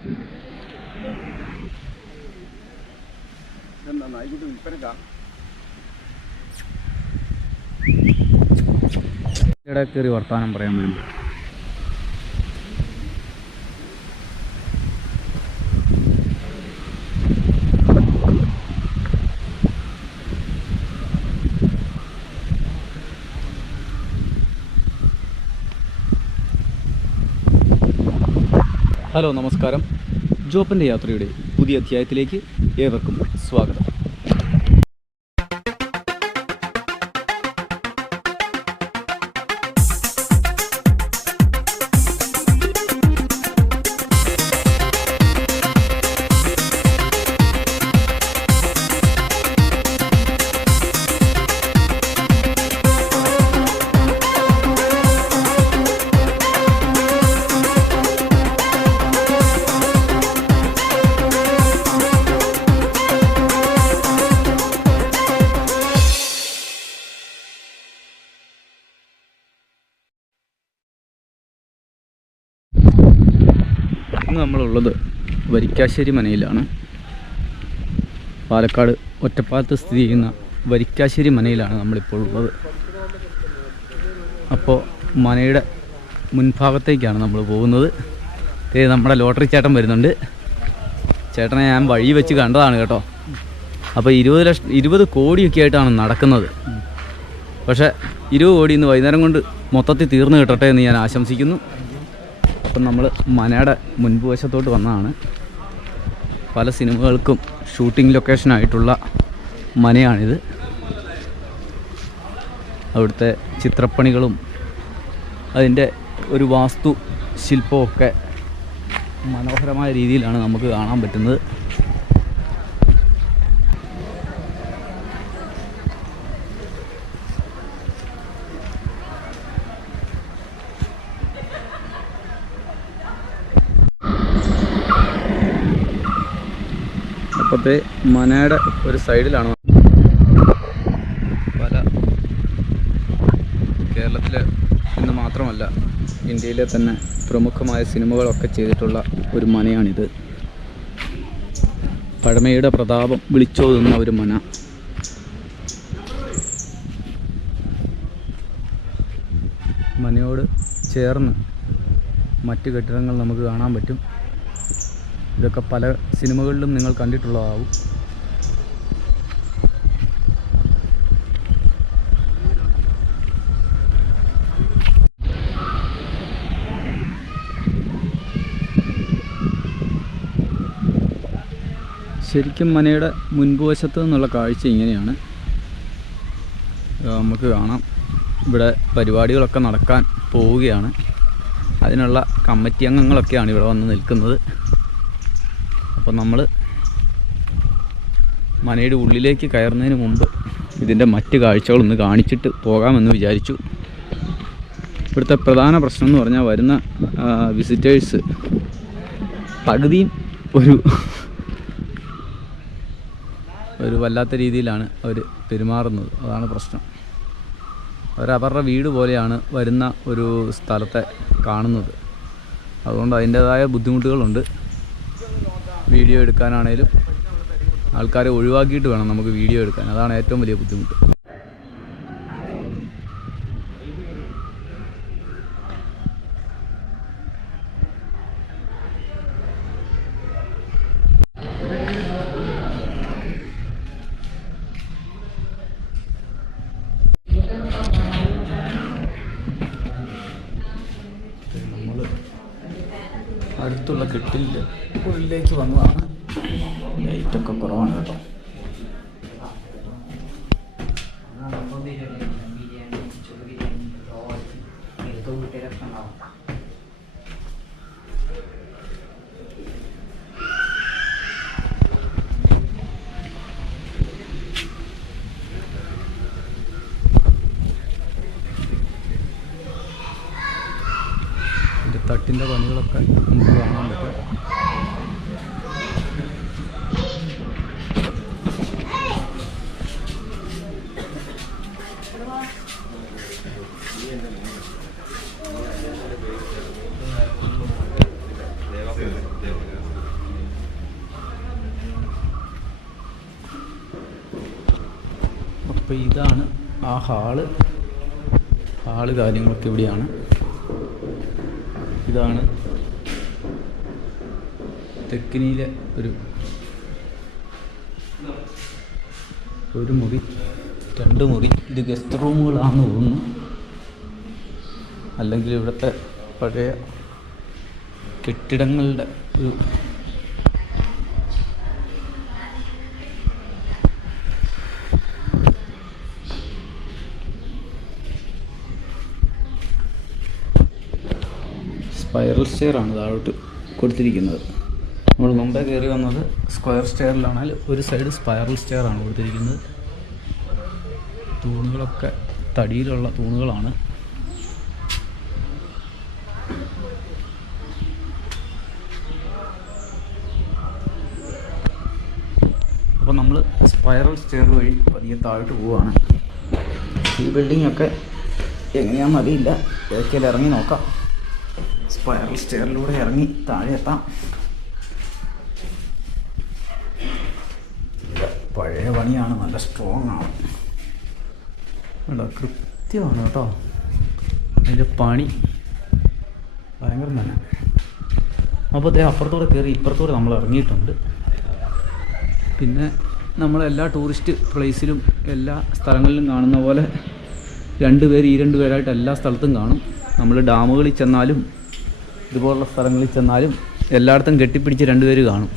ഇവിടെ കയറി വർത്താനം പറയാൻ വേണ്ടി. ഹലോ, നമസ്കാരം. ജോപ്പൻ്റെ യാത്രയുടെ പുതിയ അധ്യായത്തിലേക്ക് ഏവർക്കും സ്വാഗതം. ഇന്ന് നമ്മളുള്ളത് വരിക്കാശ്ശേരി മനയിലാണ്. പാലക്കാട് ഒറ്റപ്പാലത്ത് സ്ഥിതി ചെയ്യുന്ന വരിക്കാശ്ശേരി മനയിലാണ് നമ്മളിപ്പോൾ ഉള്ളത്. അപ്പോൾ മനയുടെ മുൻഭാഗത്തേക്കാണ് നമ്മൾ പോകുന്നത്. നമ്മുടെ ലോട്ടറി ചേട്ടൻ വരുന്നുണ്ട്. ചേട്ടനെ ഞാൻ വഴി വെച്ച് കണ്ടതാണ് കേട്ടോ. അപ്പോൾ 20 കോടിയൊക്കെ ആയിട്ടാണ് നടക്കുന്നത്. പക്ഷേ 20 കോടി ഇന്ന് വൈകുന്നേരം കൊണ്ട് മൊത്തത്തിൽ തീർന്നു കിട്ടട്ടെ എന്ന് ഞാൻ ആശംസിക്കുന്നു. അപ്പം നമ്മൾ മനയുടെ മുൻപ് വശത്തോട്ട് വന്നതാണ്. പല സിനിമകൾക്കും ഷൂട്ടിംഗ് ലൊക്കേഷനായിട്ടുള്ള മനയാണിത്. അവിടുത്തെ ചിത്രപ്പണികളും അതിൻ്റെ ഒരു വാസ്തു ശില്പമൊക്കെ മനോഹരമായ രീതിയിലാണ് നമുക്ക് കാണാൻ പറ്റുന്നത്. അപ്പോഴത്തെ മനയുടെ ഒരു സൈഡിലാണ് പല കേരളത്തിലെ എന്ന് മാത്രമല്ല ഇന്ത്യയിലെ തന്നെ പ്രമുഖമായ സിനിമകളൊക്കെ ചെയ്തിട്ടുള്ള ഒരു മനയാണിത്. പഴമയുടെ പ്രതാപം വിളിച്ചോതുന്ന ഒരു മന. മനയോട് ചേർന്ന് മറ്റ് കെട്ടിടങ്ങൾ നമുക്ക് കാണാൻ പറ്റും. ഇതൊക്കെ പല സിനിമകളിലും നിങ്ങൾ കണ്ടിട്ടുള്ളതാവും. ശരിക്കും മനയുടെ മുൻപ് വശത്ത് നിന്നുള്ള കാഴ്ച ഇങ്ങനെയാണ്. നമുക്ക് കാണാം ഇവിടെ പരിപാടികളൊക്കെ നടക്കാൻ പോവുകയാണ്. അതിനുള്ള കമ്മിറ്റി അംഗങ്ങളൊക്കെയാണ് ഇവിടെ വന്ന് നിൽക്കുന്നത്. അപ്പോൾ നമ്മൾ മനയുടെ ഉള്ളിലേക്ക് കയറുന്നതിന് മുമ്പ് ഇതിൻ്റെ മറ്റ് കാഴ്ചകളൊന്ന് കാണിച്ചിട്ട് പോകാമെന്ന് വിചാരിച്ചു. ഇവിടുത്തെ പ്രധാന പ്രശ്നം എന്ന് പറഞ്ഞാൽ വരുന്ന വിസിറ്റേഴ്സ് പകുതിയും ഒരു വല്ലാത്ത രീതിയിലാണ് അവർ പെരുമാറുന്നത്. അതാണ് പ്രശ്നം. അവരവരുടെ വീട് പോലെയാണ് വരുന്ന ഒരു സ്ഥലത്തെ കാണുന്നത്. അതുകൊണ്ട് അതിൻ്റേതായ ബുദ്ധിമുട്ടുകളുണ്ട്. വീഡിയോ എടുക്കാനാണേലും ആൾക്കാരെ ഒഴിവാക്കിയിട്ട് വേണം നമുക്ക് വീഡിയോ എടുക്കാൻ. അതാണ് ഏറ്റവും വലിയ ബുദ്ധിമുട്ട്. നമ്മൾ അടുത്തുള്ള കെട്ടിലിൻ്റെ ഉള്ളിലേക്ക് വന്നതാണ്. ലൈറ്റൊക്കെ കുറവാണ് കേട്ടോ. ഇതിൻ്റെ തട്ടിൻ്റെ പണികളൊക്കെ നമുക്ക് കാണാൻ പറ്റും. അപ്പോൾ ഇതാണ് ആ ഹാള് കാര്യങ്ങളൊക്കെ ഇവിടെയാണ്. ഇതാണ് തെക്കിനിയിലെ ഒരു മുറി, 2 മുറി. ഇത് ഗസ്റ്റ് റൂമുകളാണെന്ന് തോന്നുന്നു, അല്ലെങ്കിൽ ഇവിടുത്തെ പഴയ കെട്ടിടങ്ങളുടെ ഒരു സ്പൈറൽ സ്റ്റെയറാണ് താഴോട്ട് കൊടുത്തിരിക്കുന്നത്. നമ്മൾ മുമ്പേ കയറി വന്നത് സ്ക്വയർ സ്റ്റെയറിലാണെങ്കിൽ ഒരു സൈഡ് സ്പൈറൽ സ്റ്റെയറാണ് കൊടുത്തിരിക്കുന്നത്. തൂണുകളൊക്കെ തടിയിലുള്ള തൂണുകളാണ്. അപ്പോൾ നമ്മൾ സ്പൈറൽ സ്റ്റെയർ വഴി പതിയെ താഴോട്ട് പോവുകയാണ്. ഈ ബിൽഡിങ്ങൊക്കെ എങ്ങനെയാണെന്ന് അറിയില്ല, ഏതൊക്കെയാലും ഇറങ്ങി നോക്കാം. സ്പൈറൽ സ്റ്റെയറിലൂടെ ഇറങ്ങി താഴെ എത്താം. പഴയ പണിയാണ്, നല്ല സ്ട്രോങ് ആണ് കേട്ടോ, കൃത്യമാണ് കേട്ടോ അതിൻ്റെ പണി, ഭയങ്കര തന്നെ. അപ്പോൾ അപ്പുറത്തൂടെ കയറി ഇപ്പുറത്തൂടെ നമ്മൾ ഇറങ്ങിയിട്ടുണ്ട്. പിന്നെ നമ്മളെല്ലാ ടൂറിസ്റ്റ് പ്ലേസിലും എല്ലാ സ്ഥലങ്ങളിലും കാണുന്ന പോലെ 2 പേര് ഈ 2 പേരായിട്ട് എല്ലാ സ്ഥലത്തും കാണും. നമ്മൾ ഡാമുകളിൽ ചെന്നാലും ഇതുപോലുള്ള സ്ഥലങ്ങളിൽ ചെന്നാലും എല്ലായിടത്തും കെട്ടിപ്പിടിച്ച് 2 പേര് കാണും.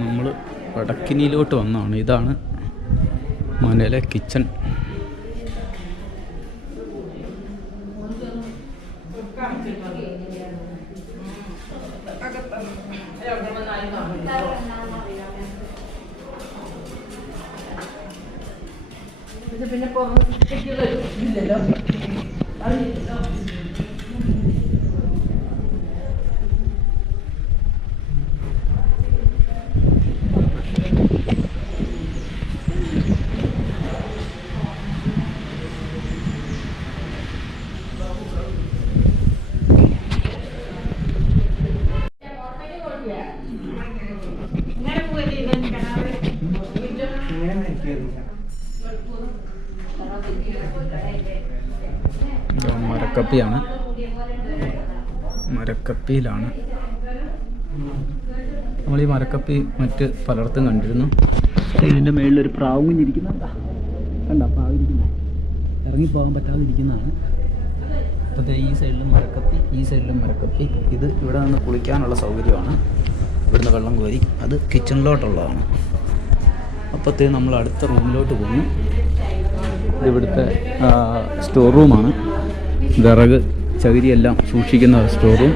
നമ്മൾ വടക്കിനിയിലോട്ട് വന്നതാണ്. ഇതാണ് മനയിലെ കിച്ചൺ. മരക്കപ്പിയാണ്, മരക്കപ്പിയിലാണ്. നമ്മൾ ഈ മരക്കപ്പി മറ്റ് പലയിടത്തും കണ്ടിരുന്നു. ഇതിൻ്റെ മുകളിലൊരു പ്രാവും കുഞ്ഞിരിക്കുന്നുണ്ടാ, കണ്ട പ്രാവിരിക്കുന്ന, ഇറങ്ങിപ്പോകാൻ പറ്റാതിരിക്കുന്നതാണ്. അപ്പോഴത്തെ ഈ സൈഡിലും മരക്കപ്പി, ഈ സൈഡിലും മരക്കപ്പി. ഇത് ഇവിടെ നിന്ന് കുളിക്കാനുള്ള സൗകര്യമാണ്. ഇവിടുന്ന് വെള്ളം കോരി അത് കിച്ചണിലോട്ടുള്ളതാണ്. അപ്പോഴത്തേ നമ്മൾ അടുത്ത റൂമിലോട്ട് പോകുന്നു. ഇതിവിടുത്തെ സ്റ്റോർ റൂമാണ്. വിറക് ചകിരിയെല്ലാം സൂക്ഷിക്കുന്ന സ്റ്റോർ റൂം.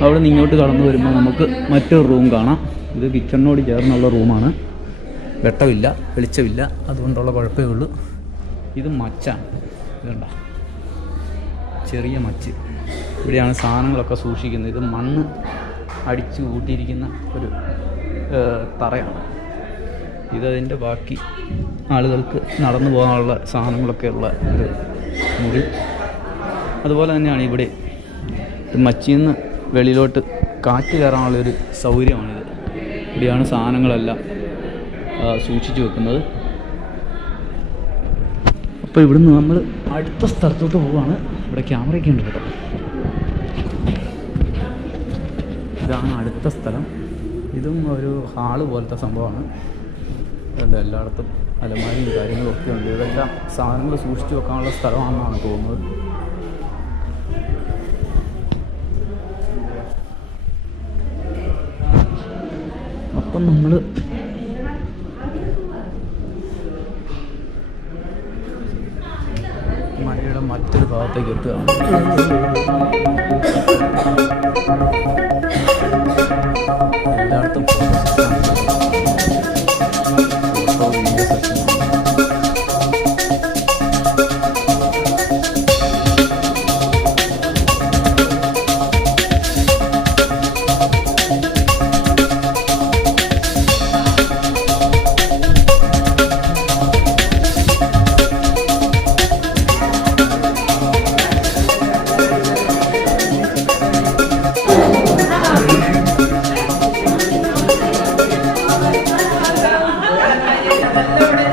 അവിടെ നിന്ന് ഇങ്ങോട്ട് കടന്നു വരുമ്പോൾ നമുക്ക് മറ്റൊരു റൂം കാണാം. ഇത് കിച്ചണിനോട് ചേർന്നുള്ള റൂമാണ്. വെട്ടമില്ല, വെളിച്ചമില്ല, അതുകൊണ്ടുള്ള കുഴപ്പമേ ഉള്ളൂ. ഇത് മച്ചാണ്, ഇതുണ്ട ചെറിയ മച്ച്. ഇവിടെയാണ് സാധനങ്ങളൊക്കെ സൂക്ഷിക്കുന്നത്. ഇത് മണ്ണ് അടിച്ചു കൂട്ടിയിരിക്കുന്ന ഒരു തറയാണ്. ഇതതിൻ്റെ ബാക്കി ആളുകൾക്ക് നടന്നു പോകാനുള്ള സാധനങ്ങളൊക്കെ ഉള്ള ഒരു മുറി. അതുപോലെ തന്നെയാണ് ഇവിടെ മച്ചിൽ നിന്ന് വെളിയിലോട്ട് കാറ്റ് കയറാനുള്ളൊരു സൗകര്യമാണിത്. ഇവിടെയാണ് സാധനങ്ങളെല്ലാം സൂക്ഷിച്ചു വെക്കുന്നത്. അപ്പോൾ ഇവിടുന്ന് നമ്മൾ അടുത്ത സ്ഥലത്തോട്ട് പോവുകയാണ്. ഇവിടെ ക്യാമറയൊക്കെ ഉണ്ട് കേട്ടോ. ഇതാണ് അടുത്ത സ്ഥലം. ഇതും ഒരു ഹാള് പോലത്തെ സംഭവമാണ്. അതുകൊണ്ട് എല്ലായിടത്തും അലമാരിയും കാര്യങ്ങളും ഒക്കെ ഉണ്ട്. ഇതെല്ലാം സാധനങ്ങൾ സൂക്ഷിച്ചു വെക്കാനുള്ള സ്ഥലമാണെന്നാണ് തോന്നുന്നത്. അപ്പം നമ്മൾ മലയുടെ മറ്റൊരു ഭാഗത്തേക്ക് എത്തുകയാണ്. എല്ലായിടത്തും Hello.